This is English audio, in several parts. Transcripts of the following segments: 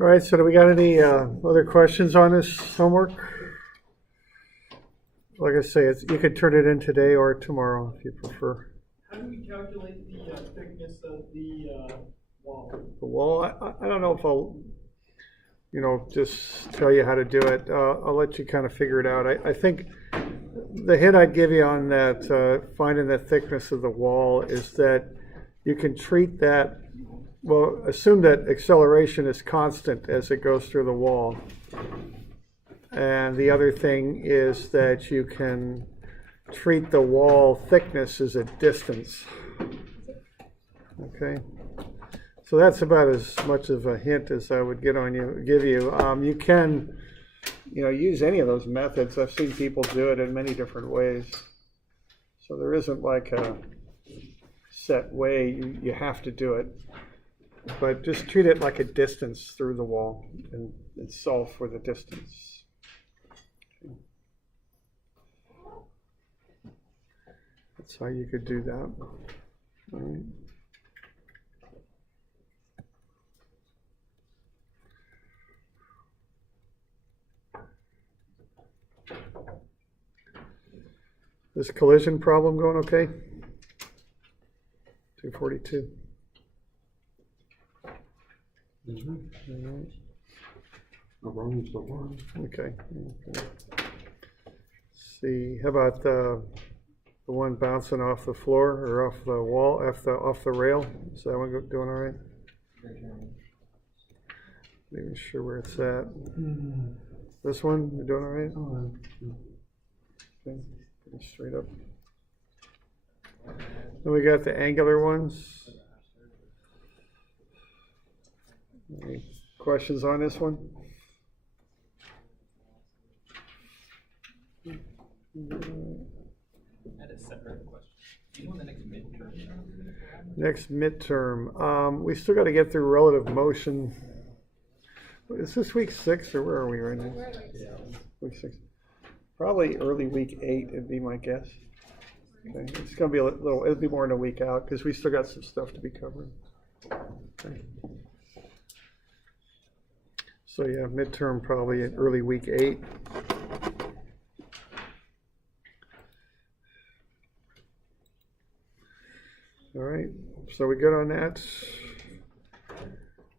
All right, so do we got any other questions on this homework? Like I say, you could turn it in today or tomorrow if you prefer. How do we calculate the thickness of the wall? The wall, I don't know if I'll, just tell you how to do it. I'll let you kind of figure it out. I think the hint I'd give you on that, finding the thickness of the wall, is that you can treat that, well, assume that acceleration is constant as it goes through the wall. And the other thing is that you can treat the wall thickness as a distance. Okay, so that's about as much of a hint as I would give you. You can, use any of those methods. I've seen people do it in many different ways. So there isn't like a set way you have to do it, but just treat it like a distance through the wall and solve for the distance. That's how you could do that. All right. This collision problem going okay? 242. Mm-hmm. All right. No problem so far. Okay. Let's see, how about the one bouncing off the floor or off the wall, off the rail? Is that one doing all right? Not even sure where it's at. This one, you doing all right? Okay, pretty straight up. Then we got the angular ones. Any questions on this one? I had a separate question. Do you know when the next midterm is? Next midterm. We still got to get through relative motion. Is this week 6 or where are we right now? Week 6. Probably early week 8 would be my guess. Okay. It's going to be it'll be more than a week out because we still got some stuff to be covering. Okay. So yeah, midterm probably in early week 8. All right, so we good on that?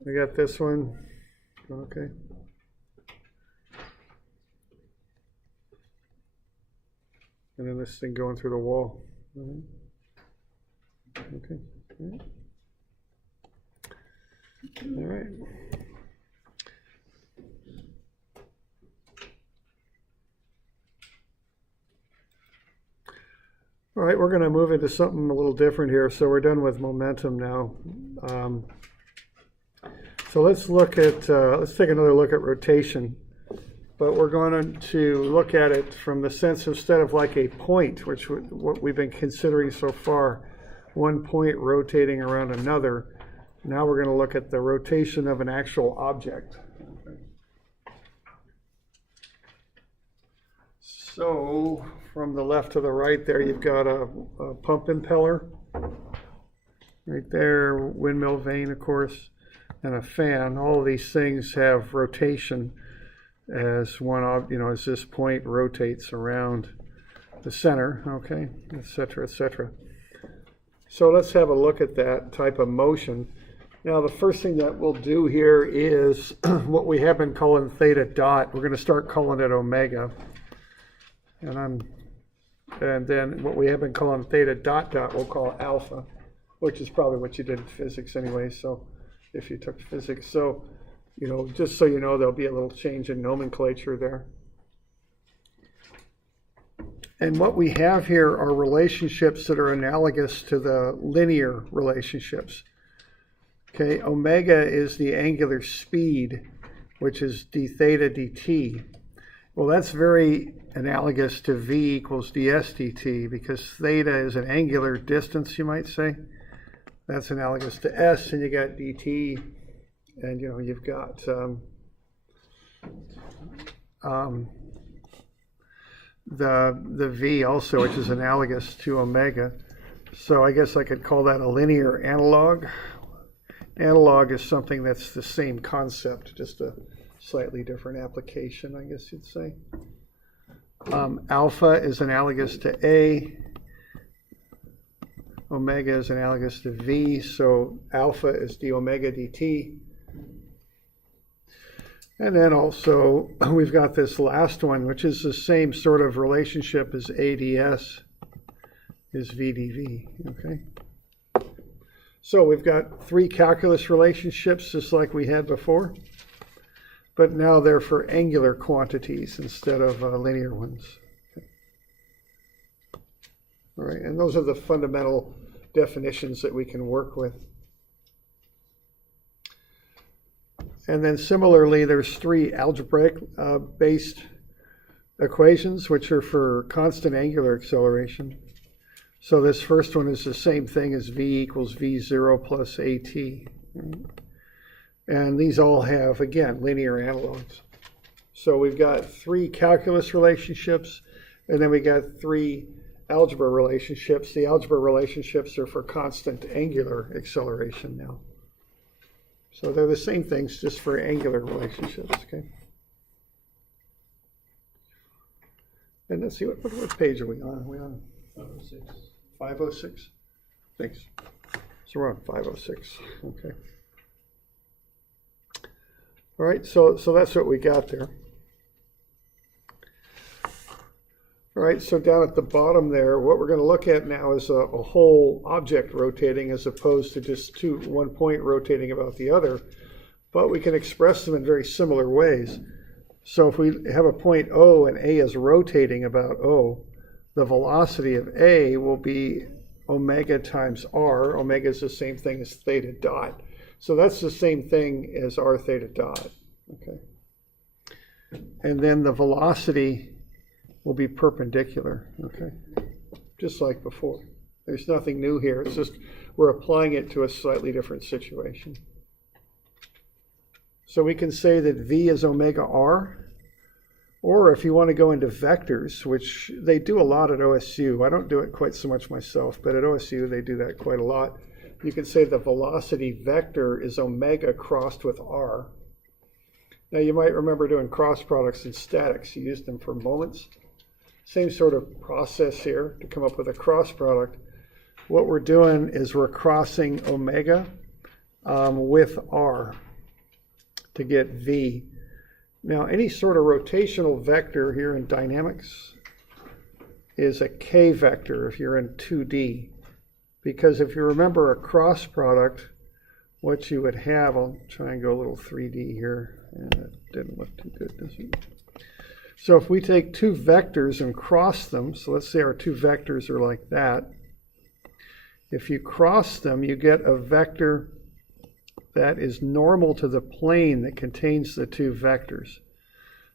We got this one. Okay. And then this thing going through the wall. Okay. All right. All right, we're going to move into something a little different here. So we're done with momentum now. So let's take another look at rotation. But we're going to look at it from the sense instead of like a point, which what we've been considering so far, one point rotating around another. Now we're going to look at the rotation of an actual object. So from the left to the right there, you've got a pump impeller. Right there, windmill vane, of course, and a fan. All of these things have rotation as as this point rotates around the center, okay, et cetera, et cetera. So let's have a look at that type of motion. Now, the first thing that we'll do here is what we have been calling theta dot. We're going to start calling it omega. And then what we have been calling theta dot dot, we'll call alpha, which is probably what you did in physics anyway. So if you took physics, so just so you know, there'll be a little change in nomenclature there. And what we have here are relationships that are analogous to the linear relationships. Okay, omega is the angular speed, which is d theta dt. Well, that's very analogous to v equals ds dt, because theta is an angular distance, you might say. That's analogous to s, and you got dt, and you've got the v also, which is analogous to omega. So I guess I could call that a linear analog. Analog is something that's the same concept, just a slightly different application, I guess you'd say. Alpha is analogous to A. Omega is analogous to V, so alpha is d omega dt. And then also we've got this last one, which is the same sort of relationship as ADS is VDV, okay? So we've got three calculus relationships just like we had before, but now they're for angular quantities instead of linear ones. Okay. All right, and those are the fundamental definitions that we can work with. And then similarly, there's three algebraic based equations, which are for constant angular acceleration. So this first one is the same thing as v equals v0 plus at. Right? And these all have, again, linear analogs. So we've got three calculus relationships, and then we got three algebra relationships. The algebra relationships are for constant angular acceleration now. So they're the same things, just for angular relationships, okay? And let's see, what page are we on? Are we on 506. 506? Thanks. So we're on 506, okay. All right, so that's what we got there. All right, so down at the bottom there, what we're going to look at now is a whole object rotating as opposed to just one point rotating about the other, but we can express them in very similar ways. So if we have a point O and A is rotating about O, the velocity of A will be omega times r. Omega is the same thing as theta dot. So that's the same thing as r theta dot, okay? And then the velocity will be perpendicular, okay? Just like before. There's nothing new here. It's just we're applying it to a slightly different situation. So we can say that V is omega r, or if you want to go into vectors, which they do a lot at OSU. I don't do it quite so much myself, but at OSU they do that quite a lot. You can say the velocity vector is omega crossed with r. Now you might remember doing cross products in statics. You used them for moments. Same sort of process here to come up with a cross product. What we're doing is we're crossing omega with r to get v. Now any sort of rotational vector here in dynamics is a k vector if you're in 2D. Because if you remember a cross product, what you would have, I'll try and go a little 3D here. And it didn't look too good, does it? So if we take two vectors and cross them, so let's say our two vectors are like that. If you cross them, you get a vector that is normal to the plane that contains the two vectors.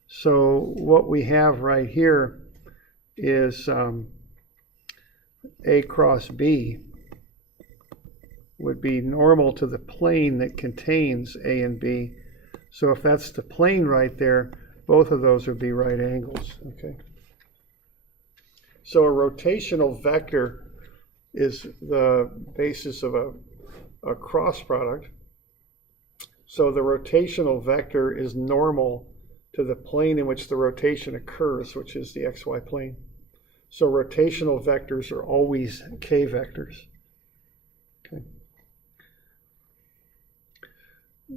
So what we have right here is A cross B would be normal to the plane that contains A and B. So if that's the plane right there, both of those would be right angles, okay? So a rotational vector is the basis of a cross product. So the rotational vector is normal to the plane in which the rotation occurs, which is the xy plane. So rotational vectors are always k vectors, okay?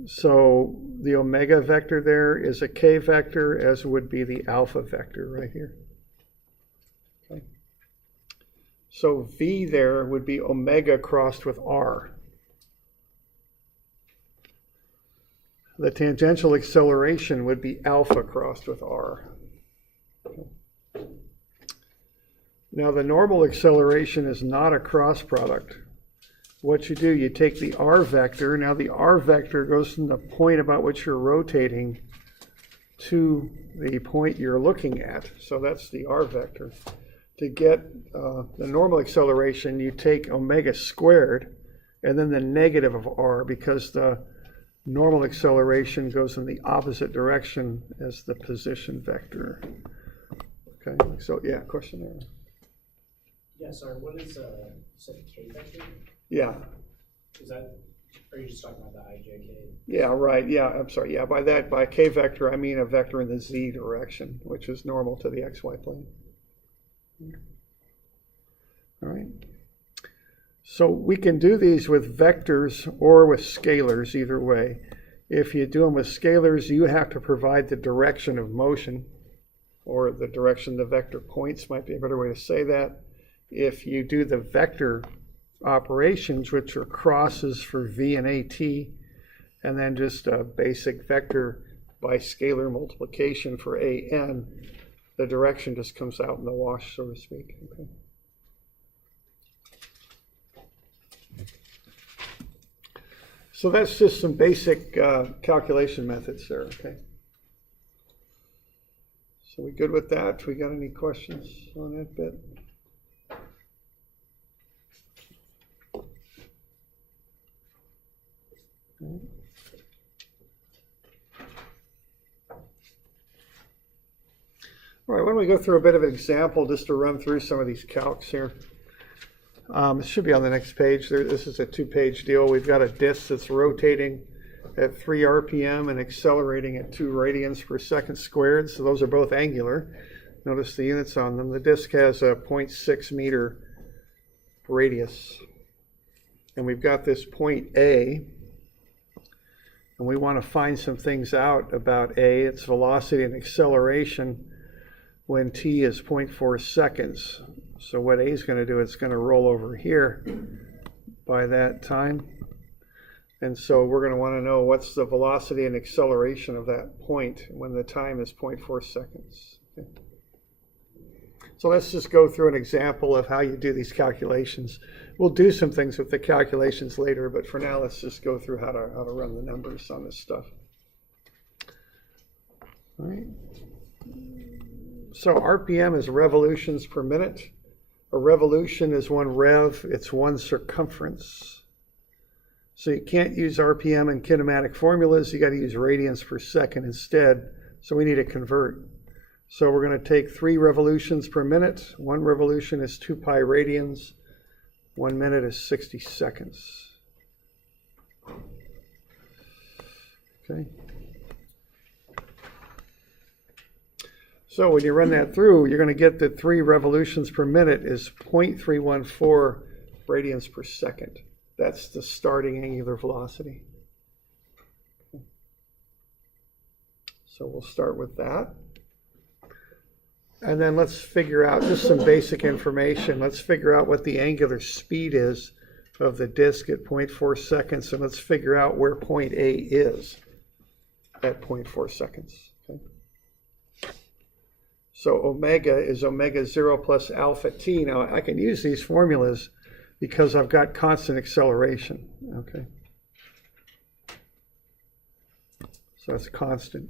So the omega vector there is a k vector, as would be the alpha vector right here. Okay. So v there would be omega crossed with r. The tangential acceleration would be alpha crossed with r. Okay. Now the normal acceleration is not a cross product. What you do, you take the r vector. Now the r vector goes from the point about which you're rotating to the point you're looking at. So that's the r vector. To get the normal acceleration, you take omega squared and then the negative of r, because the normal acceleration goes in the opposite direction as the position vector. Okay, so yeah, question there. Yeah, sorry, what is you said k vector? Yeah. Is that Are you just talking about the IJK? Yeah, right, yeah, I'm sorry, yeah, by k vector, I mean a vector in the z direction, which is normal to the xy plane. All right. So we can do these with vectors or with scalars, either way. If you do them with scalars, you have to provide the direction of motion, or the direction the vector points might be a better way to say that. If you do the vector operations, which are crosses for v and at, and then just a basic vector by scalar multiplication for an, the direction just comes out in the wash, so to speak. Okay. So that's just some basic calculation methods there, okay? So we good with that? We got any questions on that bit? All right, why don't we go through a bit of an example just to run through some of these calcs here. It should be on the next page. This is a 2-page deal. We've got a disk that's rotating at 3 RPM and accelerating at 2 radians per second squared. So those are both angular. Notice the units on them. The disk has a 0.6 meter radius. And we've got this point A. And we want to find some things out about A, its velocity and acceleration when t is 0.4 seconds. So what A is going to do, it's going to roll over here by that time. And so we're going to want to know what's the velocity and acceleration of that point when the time is 0.4 seconds. Okay. So let's just go through an example of how you do these calculations. We'll do some things with the calculations later, but for now, let's just go through how to run the numbers on this stuff. All right. So RPM is revolutions per minute. A revolution is 1 rev, it's 1 circumference. So you can't use RPM in kinematic formulas, you got to use radians per second instead. So we need to convert. So we're going to take 3 revolutions per minute. 1 revolution is 2 pi radians. 1 minute is 60 seconds. Okay. So when you run that through, you're going to get that 3 revolutions per minute is 0.314 radians per second. That's the starting angular velocity. So we'll start with that. And then let's figure out just some basic information. Let's figure out what the angular speed is of the disk at 0.4 seconds, and let's figure out where point A is at 0.4 seconds. Okay? So omega is omega 0 plus alpha t. Now I can use these formulas because I've got constant acceleration. Okay. So that's constant.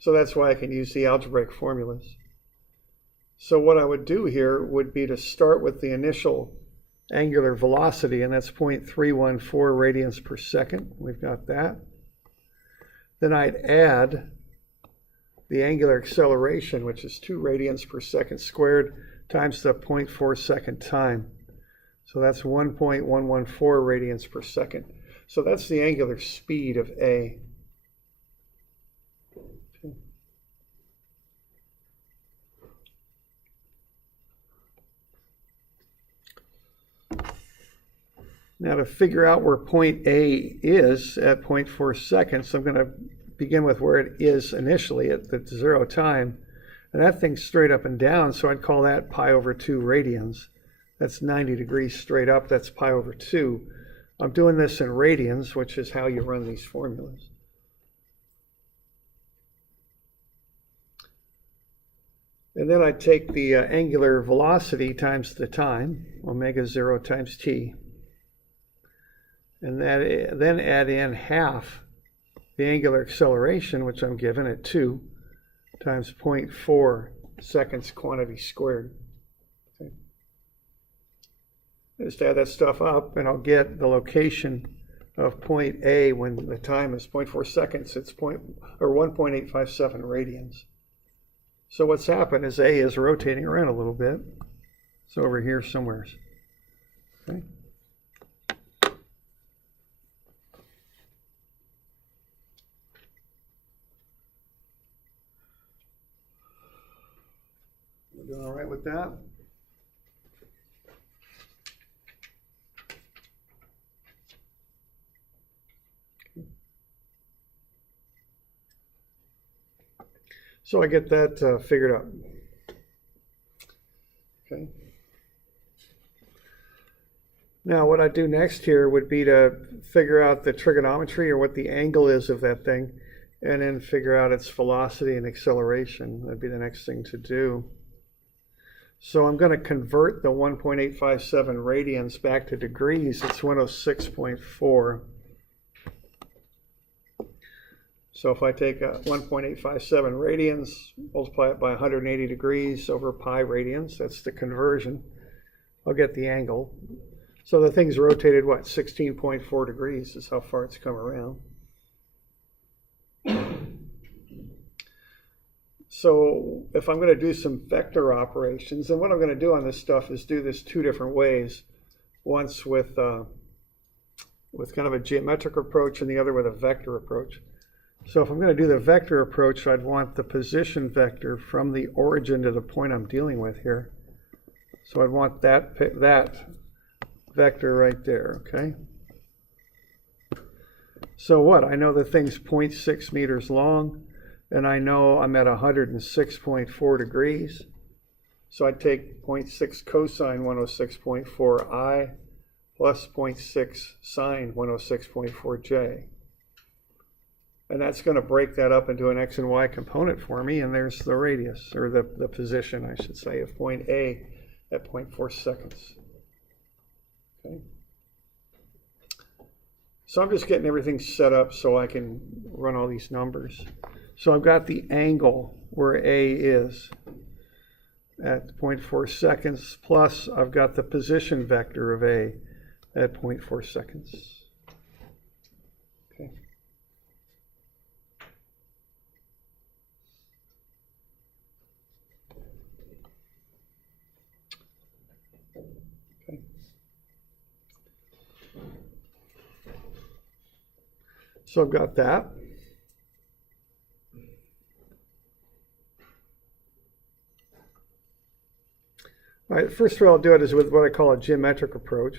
So that's why I can use the algebraic formulas. So what I would do here would be to start with the initial angular velocity, and that's 0.314 radians per second. We've got that. Then I'd add the angular acceleration, which is 2 radians per second squared times the 0.4 second time. So that's 1.114 radians per second. So that's the angular speed of A. Okay. Now to figure out where point A is at 0.4 seconds, I'm going to begin with where it is initially at the 0 time. And that thing's straight up and down, so I'd call that pi over 2 radians. That's 90 degrees straight up, that's pi over 2. I'm doing this in radians, which is how you run these formulas. And then I take the angular velocity times the time, omega 0 times t. And then add in half the angular acceleration, which I'm given at 2, times 0.4 seconds quantity squared. Okay. Just add that stuff up, and I'll get the location of point A when the time is 0.4 seconds. It's 1.857 radians. So what's happened is A is rotating around a little bit. It's over here somewhere. Okay. Doing all right with that? So I get that figured out. Okay. Now what I do next here would be to figure out the trigonometry, or what the angle is of that thing, and then figure out its velocity and acceleration. That'd be the next thing to do. So I'm going to convert the 1.857 radians back to degrees. It's 106.4. So if I take 1.857 radians, multiply it by 180 degrees over pi radians, that's the conversion, I'll get the angle. So the thing's rotated, what, 16.4 degrees is how far it's come around. So if I'm going to do some vector operations, and what I'm going to do on this stuff is do this two different ways. Once with kind of a geometric approach, and the other with a vector approach. So if I'm going to do the vector approach, I'd want the position vector from the origin to the point I'm dealing with here. So I'd want that vector right there, okay? So what? I know the thing's 0.6 meters long, and I know I'm at 106.4 degrees. So I'd take 0.6 cosine 106.4 I plus 0.6 sine 106.4 J. And that's going to break that up into an x and y component for me, and there's the radius, or the position, I should say, of point A at 0.4 seconds. Okay. So I'm just getting everything set up so I can run all these numbers. So I've got the angle where A is at 0.4 seconds, plus I've got the position vector of A at 0.4 seconds. Okay. So I've got that. All right, first of all, I'll do it is with what I call a geometric approach.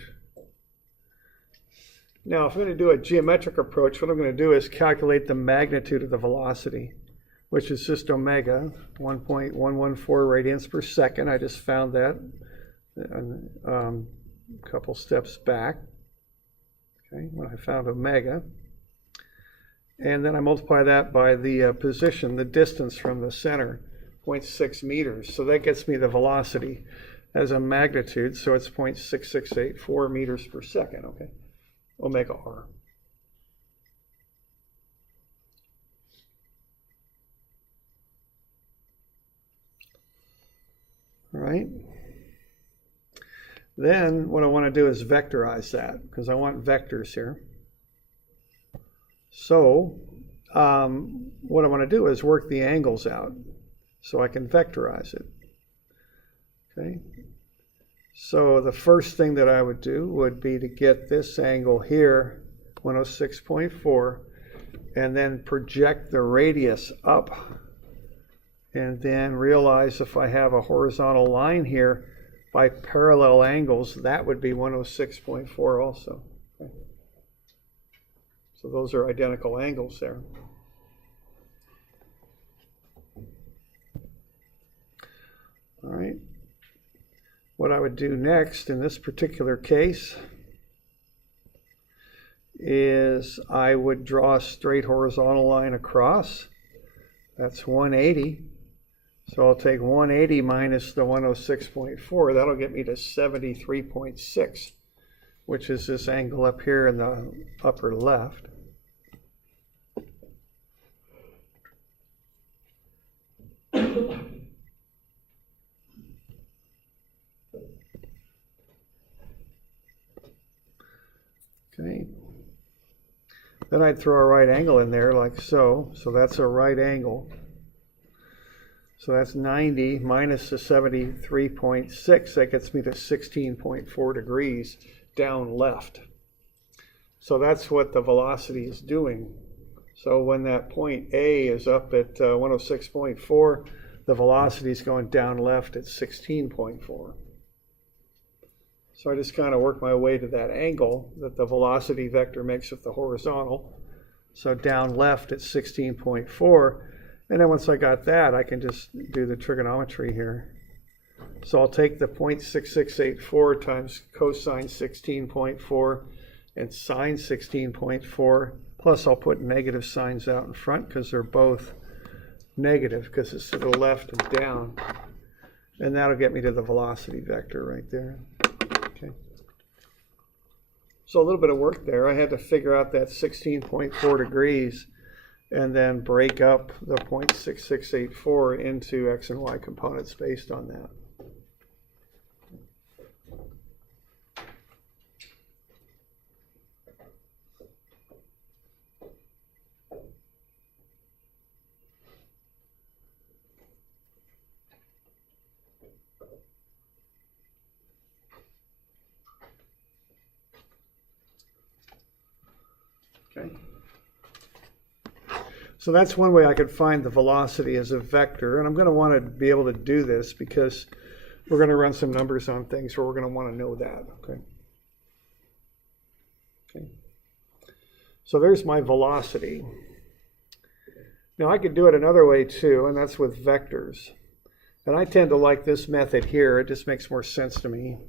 Now, if I'm going to do a geometric approach, what I'm going to do is calculate the magnitude of the velocity, which is just omega, 1.114 radians per second. I just found that a couple steps back, okay, when I found omega. And then I multiply that by the position, the distance from the center, 0.6 meters. So that gets me the velocity as a magnitude. So it's 0.6684 meters per second, okay? Omega r. All right. Then what I want to do is vectorize that, because I want vectors here. So what I want to do is work the angles out so I can vectorize it. Okay. So the first thing that I would do would be to get this angle here, 106.4, and then project the radius up, and then realize if I have a horizontal line here by parallel angles, that would be 106.4 also. Okay. So those are identical angles there. All right. What I would do next in this particular case is I would draw a straight horizontal line across. That's 180. So I'll take 180 minus the 106.4. That'll get me to 73.6, which is this angle up here in the upper left. Okay. Then I'd throw a right angle in there like so. So that's a right angle. So that's 90 minus the 73.6. That gets me to 16.4 degrees down left. So that's what the velocity is doing. So when that point A is up at 106.4, the velocity is going down left at 16.4. So I just kind of work my way to that angle that the velocity vector makes with the horizontal. So down left at 16.4. And then once I got that, I can just do the trigonometry here. So I'll take the 0.6684 times cosine 16.4 and sine 16.4. Plus I'll put negative signs out in front because they're both negative because it's to the left and down. And that'll get me to the velocity vector right there. Okay. So a little bit of work there. I had to figure out that 16.4 degrees and then break up the 0.6684 into x and y components based on that. Okay. So that's one way I could find the velocity as a vector, and I'm going to want to be able to do this because we're going to run some numbers on things where we're going to want to know that. Okay. Okay. So there's my velocity. Now I could do it another way too, and that's with vectors. And I tend to like this method here. It just makes more sense to me.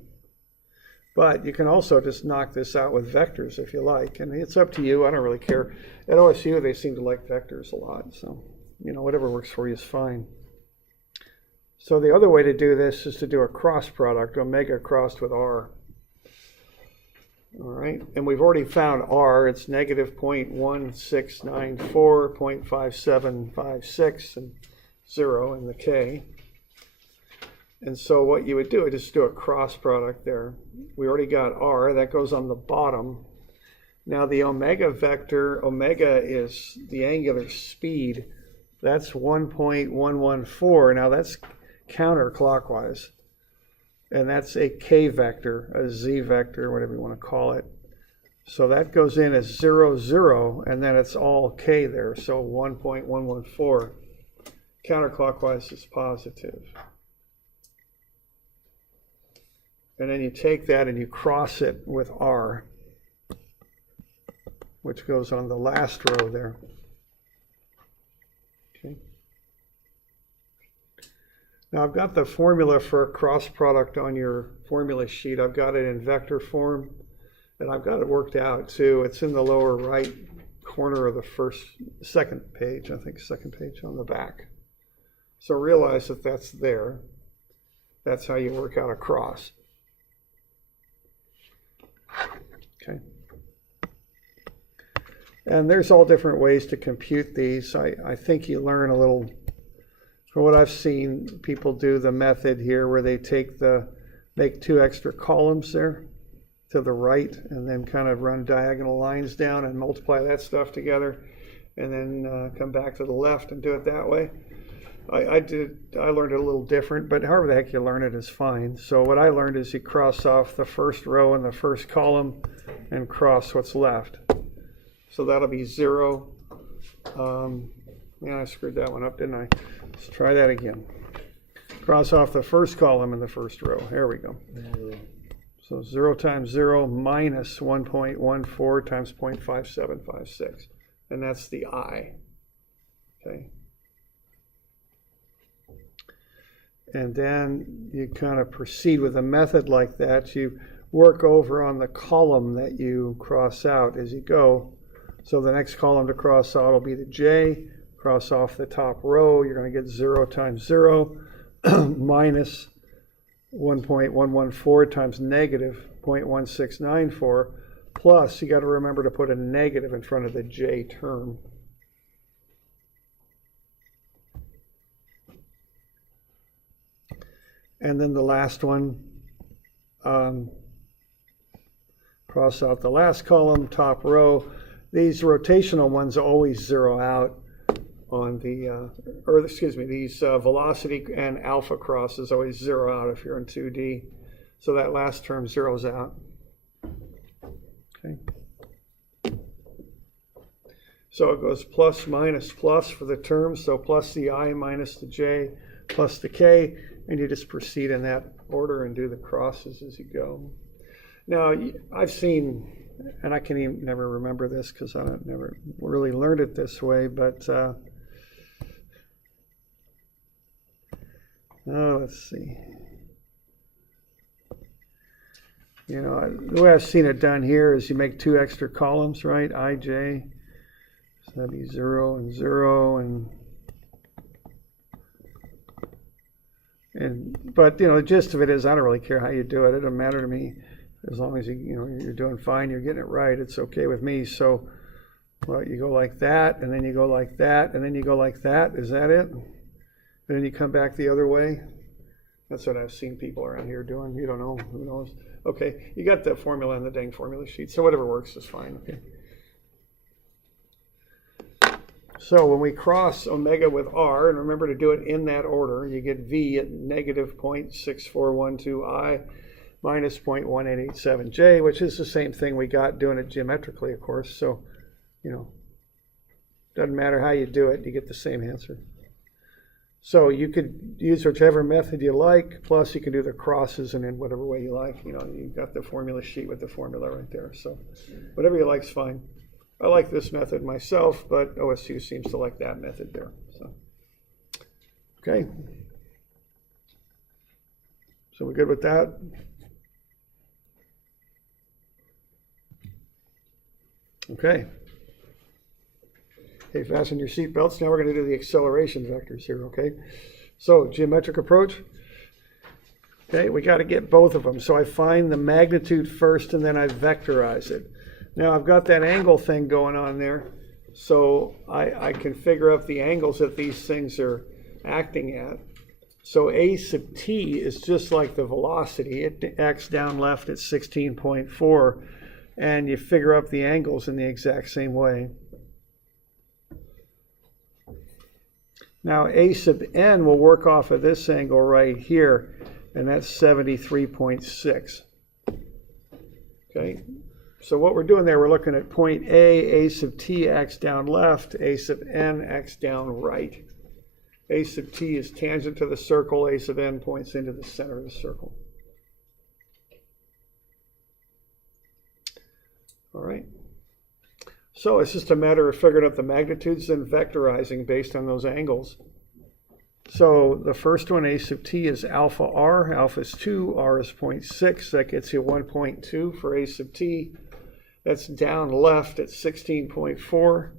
But you can also just knock this out with vectors if you like. And it's up to you. I don't really care. At OSU, they seem to like vectors a lot. So, you know, whatever works for you is fine. So the other way to do this is to do a cross product, omega crossed with r. All right. And we've already found r. It's negative 0.1694, 0.5756, and 0 in the k. And so what you would do is just do a cross product there. We already got r, that goes on the bottom. Now the omega vector, omega is the angular speed. That's 1.114. Now that's counterclockwise. And that's a k vector, a z vector, whatever you want to call it. So that goes in as 0, 0, and then it's all k there. So 1.114. Counterclockwise is positive. And then you take that and you cross it with r, which goes on the last row there. Okay. Now I've got the formula for a cross product on your formula sheet. I've got it in vector form, and I've got it worked out too. It's in the lower right corner of the second page, I think second page on the back. So realize that that's there. That's how you work out a cross. Okay. And there's all different ways to compute these. I think you learn a little, from what I've seen people do the method here where they make 2 extra columns there to the right and then kind of run diagonal lines down and multiply that stuff together and then come back to the left and do it that way. I learned it a little different, but however the heck you learn it is fine. So what I learned is you cross off the first row and the first column and cross what's left. So that'll be 0. Yeah, I screwed that one up, didn't I? Let's try that again. Cross off the first column and the first row. There we go. So 0 times 0 minus 1.14 times 0.5756. And that's the I. Okay. And then you kind of proceed with a method like that. You work over on the column that you cross out as you go. So the next column to cross out will be the J. Cross off the top row. You're going to get 0 times 0 minus 1.114 times negative 0.1694. Plus, you got to remember to put a negative in front of the J term. And then the last one, cross out the last column, top row. These rotational ones always zero out on the, these velocity and alpha crosses always zero out if you're in 2D. So that last term zeroes out. Okay. So it goes plus minus plus for the terms. So plus the I minus the J, plus the k, and you just proceed in that order and do the crosses as you go. Now, I've seen, and I can even never remember this because I never really learned it this way, but let's see. You know, the way I've seen it done here is you make 2 extra columns, right? IJ, so that'd be 0 and 0, but you know, the gist of it is I don't really care how you do it. It doesn't matter to me as long as you're doing fine, you're getting it right. It's okay with me. So, well, you go like that, and then you go like that, and then you go like that. Is that it? And then you come back the other way. That's what I've seen people around here doing. You don't know. Who knows? Okay, you got the formula on the dang formula sheet, so whatever works is fine. Okay. So when we cross omega with r, and remember to do it in that order, you get v at negative 0.6412i minus 0.1887j, which is the same thing we got doing it geometrically, of course. So, you know, doesn't matter how you do it, you get the same answer. So you could use whichever method you like, plus you can do the crosses and in whatever way you like. You know, you've got the formula sheet with the formula right there. So whatever you like is fine. I like this method myself, but OSU seems to like that method there. So, okay. So we good with that? Okay. Okay, fasten your seatbelts. Now we're going to do the acceleration vectors here, okay? So, geometric approach. Okay, we got to get both of them. So I find the magnitude first and then I vectorize it. Now I've got that angle thing going on there. So I can figure out the angles that these things are acting at. So a sub t is just like the velocity. It acts down left at 16.4. And you figure out the angles in the exact same way. Now a sub n will work off of this angle right here, and that's 73.6. Okay, so what we're doing there, we're looking at point A sub t acts down left, A sub n acts down right. A sub t is tangent to the circle, A sub n points into the center of the circle. All right. So it's just a matter of figuring out the magnitudes and vectorizing based on those angles. So the first one, A sub t, is alpha r. Alpha is 2, r is 0.6. That gets you 1.2 for A sub t. That's down left at 16.4.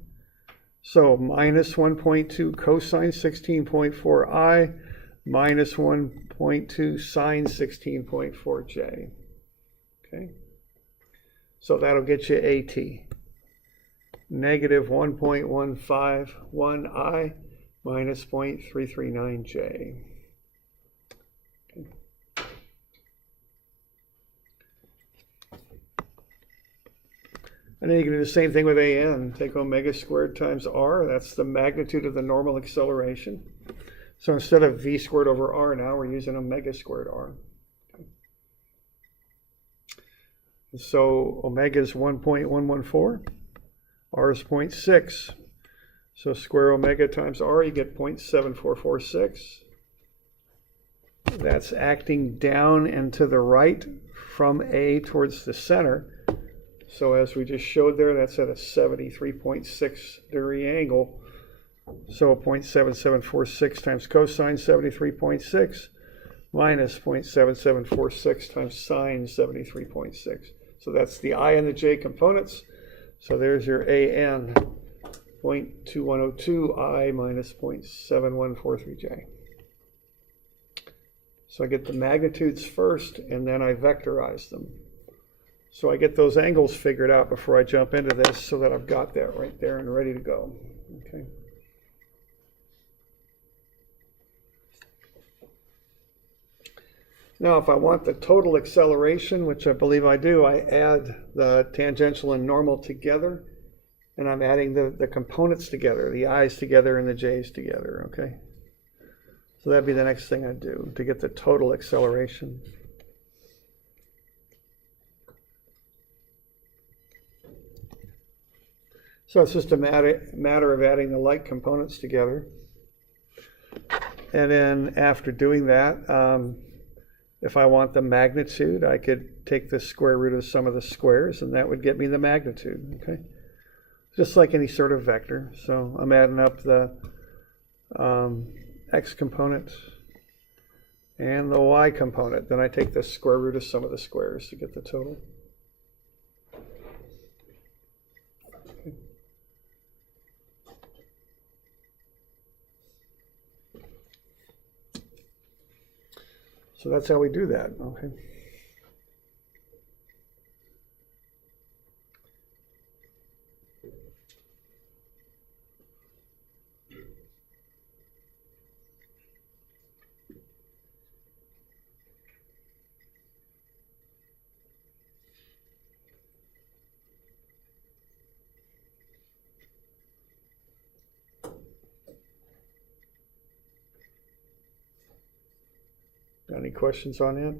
So minus 1.2 cosine 16.4i minus 1.2 sine 16.4j. Okay. So that'll get you AT. Negative 1.151i minus 0.339j. Okay. And then you can do the same thing with AN. Take omega squared times r. That's the magnitude of the normal acceleration. So instead of v squared over r now, we're using omega squared r. Okay. So omega is 1.114. R is 0.6. So square omega times r, you get 0.7446. That's acting down and to the right from A towards the center. So as we just showed there, that's at a 73.6 degree angle. So 0.7746 times cosine 73.6 minus 0.7746 times sine 73.6. So that's the I and the j components. So there's your AN, 0.2102I minus 0.7143J. So I get the magnitudes first, and then I vectorize them. So I get those angles figured out before I jump into this so that I've got that right there and ready to go. Okay. Now, if I want the total acceleration, which I believe I do, I add the tangential and normal together, and I'm adding the components together, the i's together and the j's together, okay? So that'd be the next thing I'd do to get the total acceleration. So it's just a matter of adding the like components together. And then after doing that, if I want the magnitude, I could take the square root of some of the squares, and that would get me the magnitude, okay? Just like any sort of vector. So I'm adding up the x component and the y component. Then I take the square root of some of the squares to get the total. Okay. So that's how we do that, okay? Got any questions on that?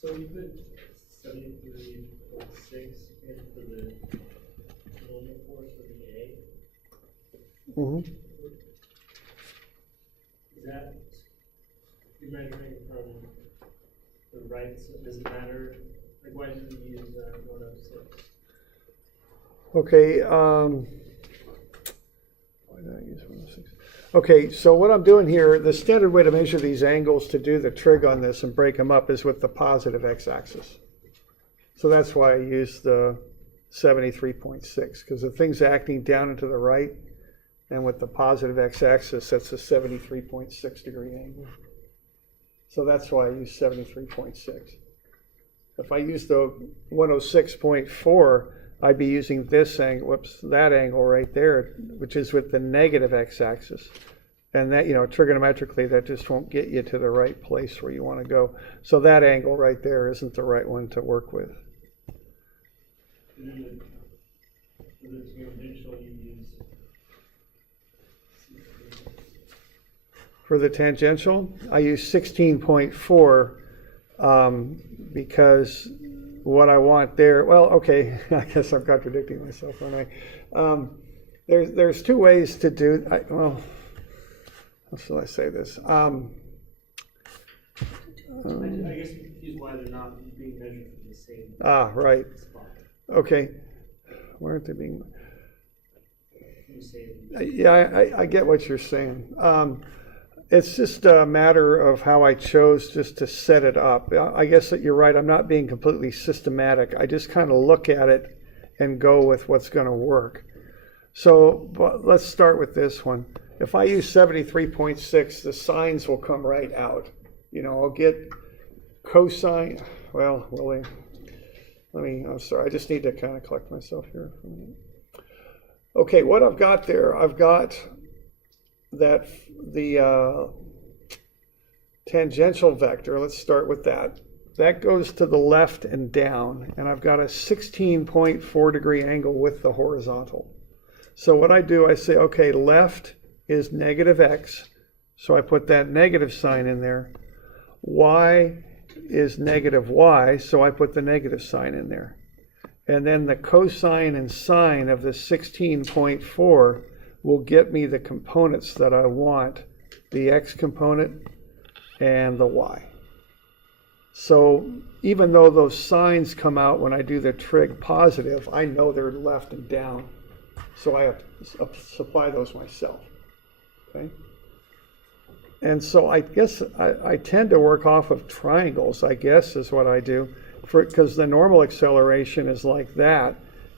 So you put 73.6 in for the normal force for the A. Mm-hmm. Is that, you're measuring from the right, so does it matter? Like, why did you use 106? Okay, why did I use 106? Okay, so what I'm doing here, the standard way to measure these angles to do the trig on this and break them up is with the positive x-axis. So that's why I use the 73.6, because the thing's acting down and to the right, and with the positive x-axis, that's a 73.6 degree angle. So that's why I use 73.6. If I use the 106.4, I'd be using this angle, whoops, that angle right there, which is with the negative x-axis. And that, trigonometrically, that just won't get you to the right place where you want to go. So that angle right there isn't the right one to work with. And then for the tangential, you use. For the tangential, I use 16.4 because what I want there, well, okay, I guess I'm contradicting myself, aren't I? There's two ways to do, well, how shall I say this? I guess you confuse why they're not being measured from the same Right. spot. Okay. Where aren't they being? You say Yeah, I get what you're saying. It's just a matter of how I chose just to set it up. I guess that you're right. I'm not being completely systematic. I just kind of look at it and go with what's going to work. So let's start with this one. If I use 73.6, the signs will come right out. I'll get cosine. Well, really, I'm sorry. I just need to kind of collect myself here for a minute. Okay, what I've got there, I've got that the tangential vector, let's start with that. That goes to the left and down, and I've got a 16.4 degree angle with the horizontal. So what I do, I say, okay, left is negative x, so I put that negative sign in there. Y is negative y, so I put the negative sign in there. And then the cosine and sine of the 16.4 will get me the components that I want, the x component and the y. So even though those signs come out when I do the trig positive, I know they're left and down. So I have to supply those myself. Okay? And so I guess I tend to work off of triangles, I guess is what I do, because the normal acceleration is like that.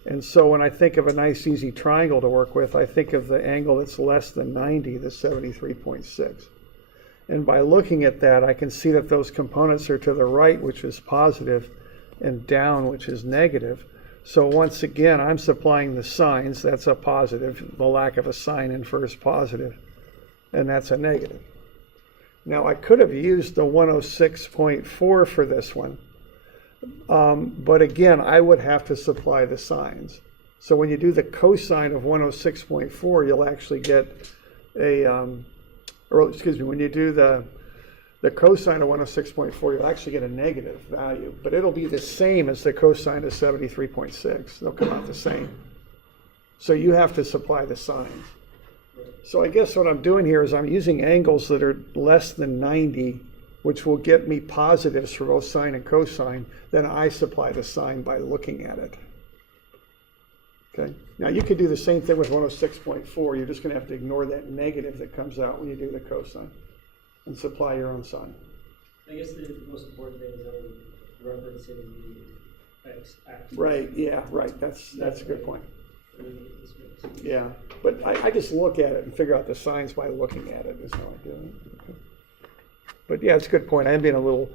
And so when I think of a nice easy triangle to work with, I think of the angle that's less than 90, the 73.6. And by looking at that, I can see that those components are to the right, which is positive, and down, which is negative. So once again, I'm supplying the signs. That's a positive. The lack of a sign infers positive, and that's a negative. Now, I could have used the 106.4 for this one, but again, I would have to supply the signs. So when you do the cosine of 106.4, you'll actually get when you do the cosine of 106.4, you'll actually get a negative value, but it'll be the same as the cosine of 73.6. They'll come out the same. So you have to supply the signs. So I guess what I'm doing here is I'm using angles that are less than 90, which will get me positives for both sine and cosine. Then I supply the sign by looking at it. Okay. Now you could do the same thing with 106.4. You're just going to have to ignore that negative that comes out when you do the cosine and supply your own sign. I guess the most important thing is that we're referencing the x-axis. Right. Yeah. Right. That's a good point. Yeah, but I just look at it and figure out the signs by looking at it is how I do it. Okay. But yeah, it's a good point. I am being a little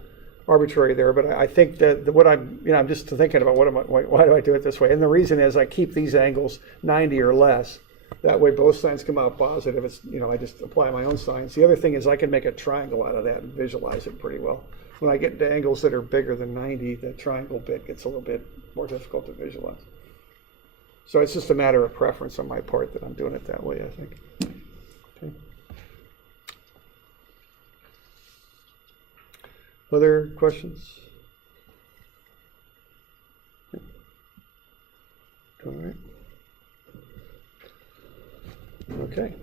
arbitrary there, but I think that what I'm just thinking about why do I do it this way? And the reason is I keep these angles 90 or less. That way both signs come out positive. It's, I just apply my own signs. The other thing is I can make a triangle out of that and visualize it pretty well. When I get to angles that are bigger than 90, the triangle bit gets a little bit more difficult to visualize. So it's just a matter of preference on my part that I'm doing it that way, I think. Okay. Other questions? All right. Okay.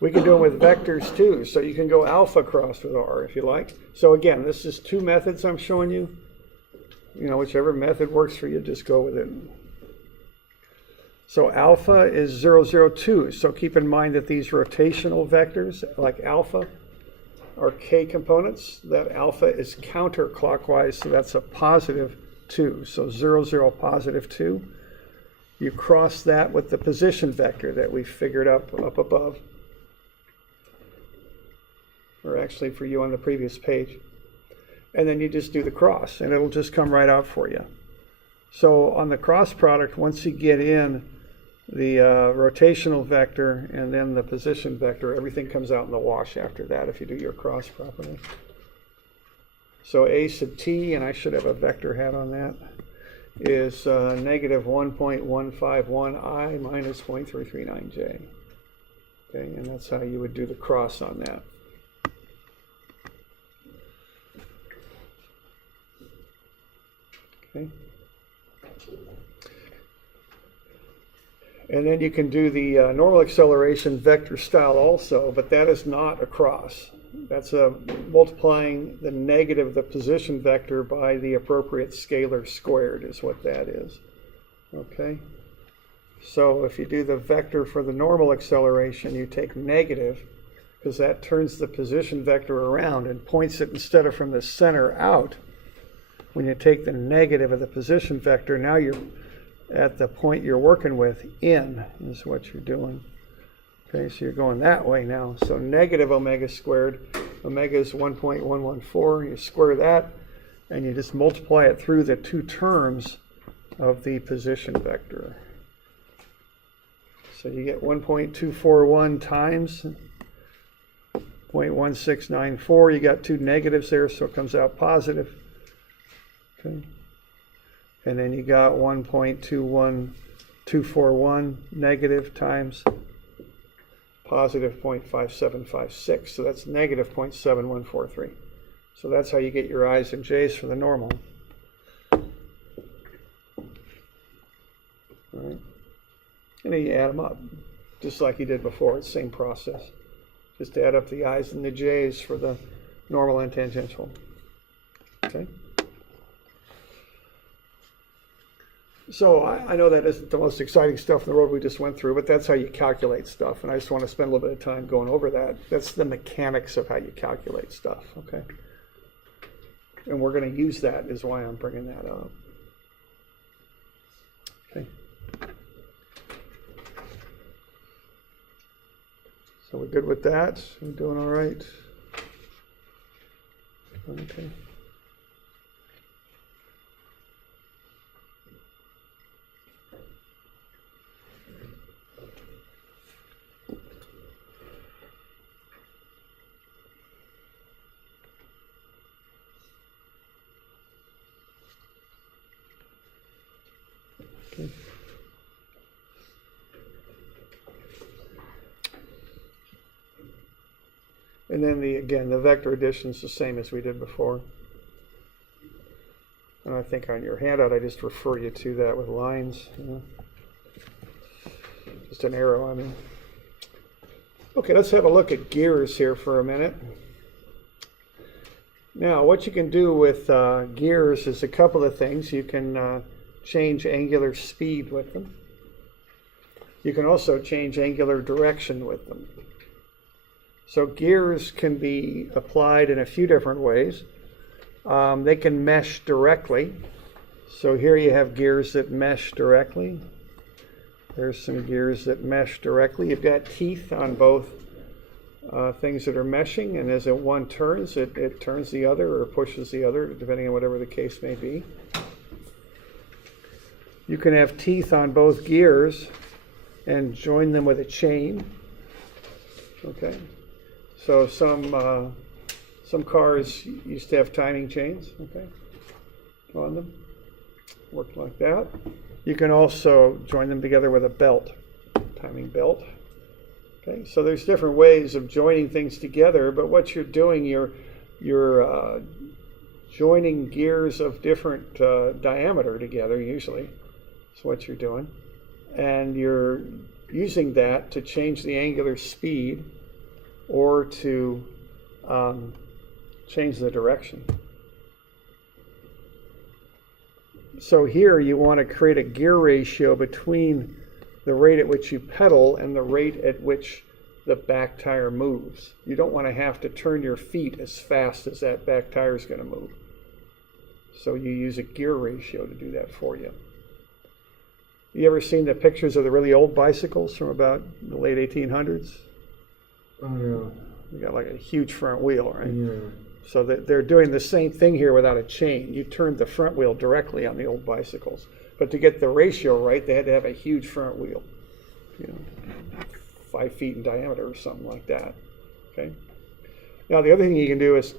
We can do it with vectors too. So you can go alpha cross with R if you like. So again, this is two methods I'm showing you. Whichever method works for you, just go with it. So alpha is 002. So keep in mind that these rotational vectors, like alpha, are k components. That alpha is counterclockwise, so that's a positive 2. So 0, positive 2. You cross that with the position vector that we figured up above. Or actually for you on the previous page. And then you just do the cross, and it'll just come right out for you. So on the cross product, once you get in the rotational vector and then the position vector, everything comes out in the wash after that if you do your cross properly. So a sub t, and I should have a vector hat on that, is negative 1.151i minus 0.339j. Okay, and that's how you would do the cross on that. Okay. And then you can do the normal acceleration vector style also, but that is not a cross. That's multiplying the negative of the position vector by the appropriate scalar squared is what that is. Okay? So if you do the vector for the normal acceleration, you take negative, because that turns the position vector around and points it instead of from the center out. When you take the negative of the position vector, now you're at the point you're working with, in is what you're doing. Okay, so you're going that way now. So negative omega squared, omega is 1.114. You square that, and you just multiply it through the two terms of the position vector. So you get 1.241 times 0.1694. You got two negatives there, so it comes out positive. Okay. And then you got 1.21241 negative times positive 0.5756. So that's negative 0.7143. So that's how you get your i's and j's for the normal. All right. And then you add them up, just like you did before. It's the same process. Just add up the i's and the j's for the normal and tangential. Okay. So I know that isn't the most exciting stuff in the road we just went through, but that's how you calculate stuff. And I just want to spend a little bit of time going over that. That's the mechanics of how you calculate stuff, okay? And we're going to use that is why I'm bringing that up. Okay. So we're good with that? We're doing all right? Okay. Okay. And then again, the vector addition is the same as we did before. And I think on your handout, I just refer you to that with lines. Just an arrow, I mean. Okay, let's have a look at gears here for a minute. Now, what you can do with gears is a couple of things. You can change angular speed with them. You can also change angular direction with them. So gears can be applied in a few different ways. They can mesh directly. So here you have gears that mesh directly. There's some gears that mesh directly. You've got teeth on both things that are meshing, and as one turns, it turns the other or pushes the other, depending on whatever the case may be. You can have teeth on both gears and join them with a chain. Okay. So some cars used to have timing chains, okay, on them. Worked like that. You can also join them together with a belt, timing belt. Okay, so there's different ways of joining things together, but what you're doing, you're joining gears of different diameter together, usually. That's what you're doing. And you're using that to change the angular speed or to change the direction. So here you want to create a gear ratio between the rate at which you pedal and the rate at which the back tire moves. You don't want to have to turn your feet as fast as that back tire is going to move. So you use a gear ratio to do that for you. You ever seen the pictures of the really old bicycles from about the late 1800s? Oh, yeah. You got like a huge front wheel, right? Yeah. So they're doing the same thing here without a chain. You turned the front wheel directly on the old bicycles. But to get the ratio right, they had to have a huge front wheel, 5 feet in diameter or something like that. Okay. Now the other thing you can do is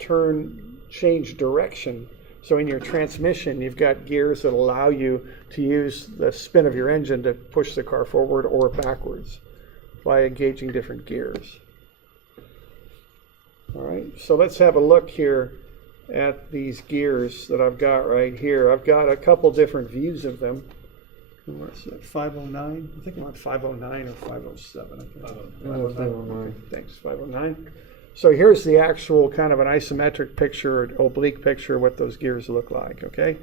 change direction. So in your transmission, you've got gears that allow you to use the spin of your engine to push the car forward or backwards by engaging different gears. All right, so let's have a look here at these gears that I've got right here. I've got a couple different views of them. What's that, 509? I think I'm on 509 or 507. I think. 509. Thanks, 509. So here's the actual kind of an isometric picture, or oblique picture of what those gears look like, okay?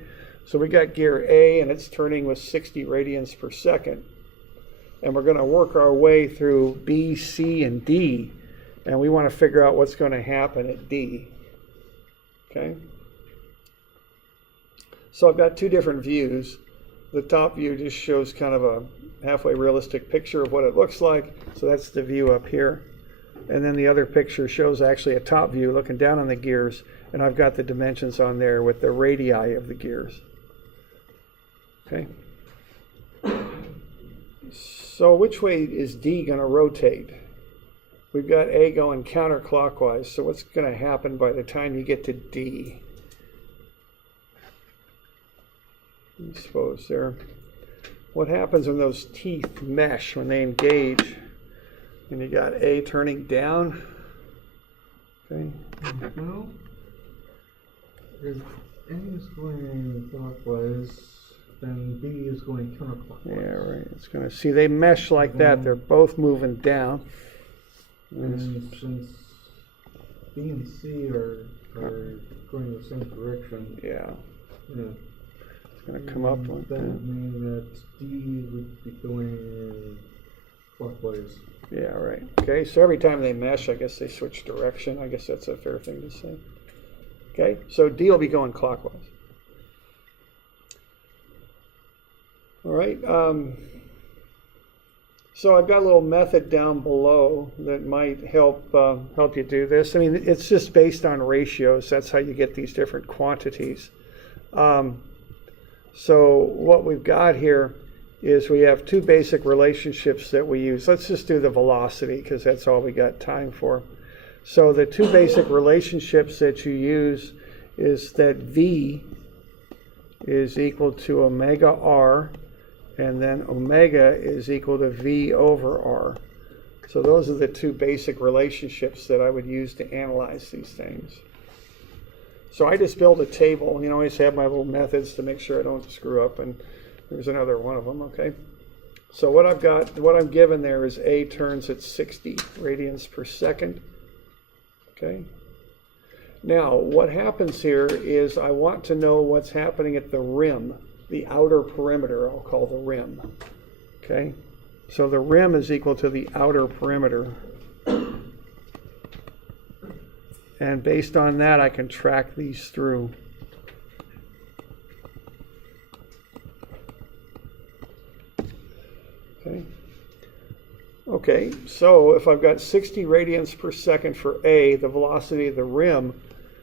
So we got gear A, and it's turning with 60 radians per second. And we're going to work our way through B, C, and D. And we want to figure out what's going to happen at D. Okay? So I've got two different views. The top view just shows kind of a halfway realistic picture of what it looks like. So that's the view up here. And then the other picture shows actually a top view looking down on the gears. And I've got the dimensions on there with the radii of the gears. Okay? So which way is D going to rotate? We've got A going counterclockwise, so what's going to happen by the time you get to D? I suppose there. What happens when those teeth mesh, when they engage? And you got A turning down. Okay. Well, if A is going clockwise, then B is going counterclockwise. Yeah, right. It's going to see they mesh like that. They're both moving down. And since B and C are going the same direction, Yeah, yeah, it's going to come up like that that. would mean that D would be going clockwise. Yeah, right. Okay, so every time they mesh, I guess they switch direction. I guess that's a fair thing to say. Okay, so D will be going clockwise. All right. So I've got a little method down below that might help you do this. I mean, it's just based on ratios. That's how you get these different quantities. So what we've got here is we have two basic relationships that we use. Let's just do the velocity because that's all we got time for. So the two basic relationships that you use is that V is equal to omega R, and then omega is equal to V over R. So those are the two basic relationships that I would use to analyze these things. So I just build a table. You know, I always have my little methods to make sure I don't screw up, and there's another one of them, okay? So what I've got, what I'm given there is A turns at 60 radians per second, okay? Now, what happens here is I want to know what's happening at the rim, the outer perimeter, I'll call the rim, okay? So the rim is equal to the outer perimeter. And based on that, I can track these through. Okay. Okay, so if I've got 60 radians per second for A, the velocity of the rim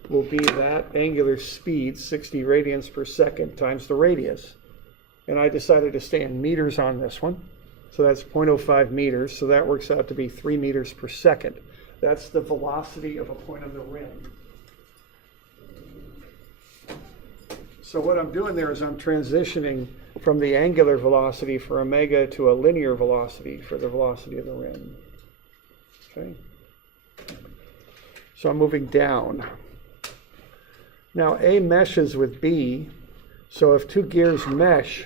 will be that angular speed, 60 radians per second times the radius. And I decided to stay in meters on this one. So that's 0.05 meters, so that works out to be 3 meters per second. That's the velocity of a point on the rim. So what I'm doing there is I'm transitioning from the angular velocity for omega to a linear velocity for the velocity of the rim. Okay. So I'm moving down. Now A meshes with B, so if two gears mesh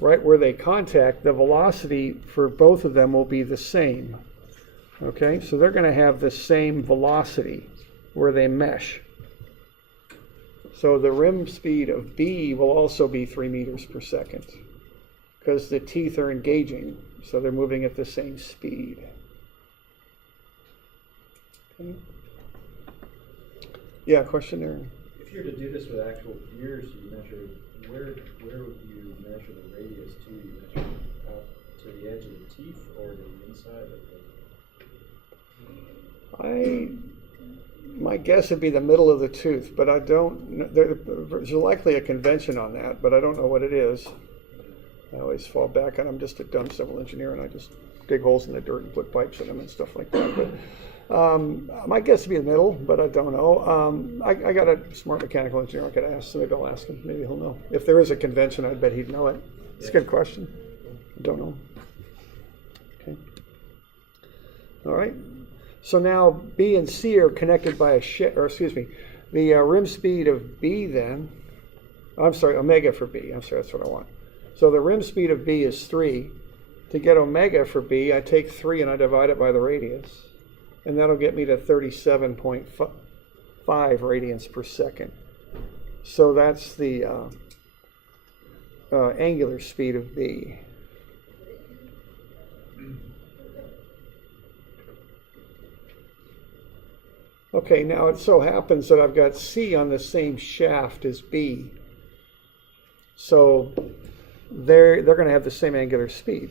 right where they contact, the velocity for both of them will be the same. Okay, so they're going to have the same velocity where they mesh. So the rim speed of B will also be 3 meters per second because the teeth are engaging, so they're moving at the same speed. Okay. Yeah, question there? If you were to do this with actual gears, you measure, where would you measure the radius to? You measure out to the edge of the teeth or the inside of the... My guess would be the middle of the tooth, but I don't, there's likely a convention on that, but I don't know what it is. I always fall back on, I'm just a dumb civil engineer and I just dig holes in the dirt and put pipes in them and stuff like that. But my guess would be the middle, but I don't know. I got a smart mechanical engineer I could ask, so maybe I'll ask him. Maybe he'll know. If there is a convention, I'd bet he'd know it. It's a good question. I don't know. Okay. All right. So now B and C are connected by the rim speed of B then, I'm sorry, omega for B, I'm sorry, that's what I want. So the rim speed of B is 3. To get omega for B, I take 3 and I divide it by the radius, and that'll get me to 37.5 radians per second. So that's the angular speed of B. Okay, now it so happens that I've got C on the same shaft as B. So they're going to have the same angular speed.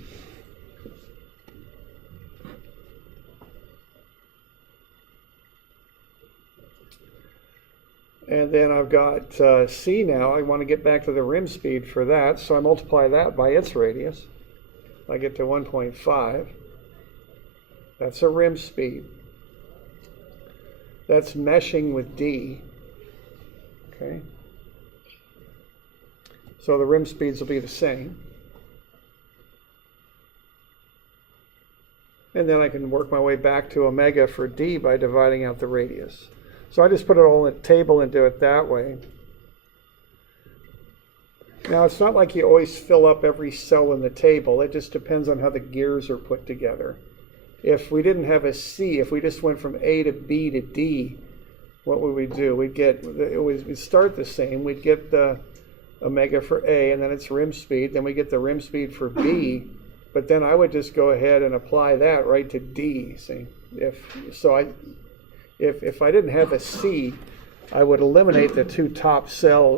And then I've got C now. I want to get back to the rim speed for that, so I multiply that by its radius. I get to 1.5. That's a rim speed. That's meshing with D. Okay. So the rim speeds will be the same. And then I can work my way back to omega for D by dividing out the radius. So I just put it all in a table and do it that way. Now it's not like you always fill up every cell in the table. It just depends on how the gears are put together. If we didn't have a C, if we just went from A to B to D, what would we do? We'd start the same. We'd get the omega for A, and then its rim speed. Then we get the rim speed for B, but then I would just go ahead and apply that right to D. See, if I didn't have a C, I would eliminate the top cell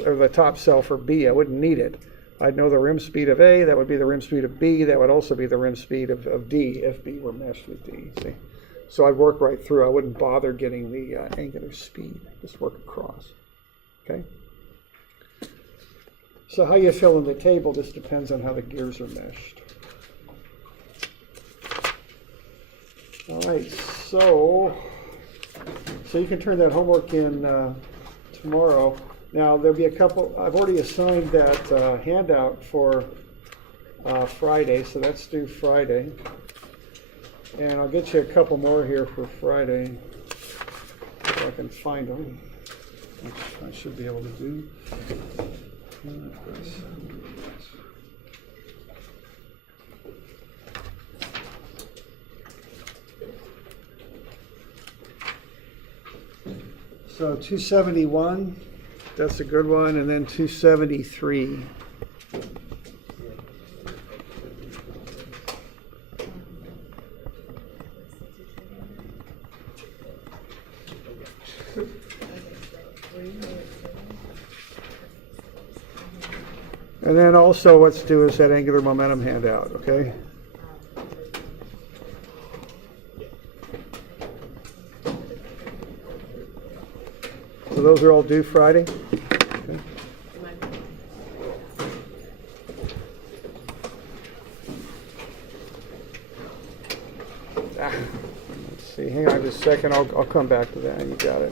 for B. I wouldn't need it. I'd know the rim speed of A, that would be the rim speed of B, that would also be the rim speed of D if B were meshed with D, see? So I'd work right through. I wouldn't bother getting the angular speed, just work across, okay? So how you fill in the table just depends on how the gears are meshed. All right, so you can turn that homework in tomorrow. Now, there'll be a couple, I've already assigned that handout for Friday, so that's due Friday. And I'll get you a couple more here for Friday, if I can find them, which I should be able to do. So 271, that's a good one, and then 273. And then also let's do is that angular momentum handout, okay? So those are all due Friday? Okay. Let's see, hang on just a second, I'll come back to that, you got it.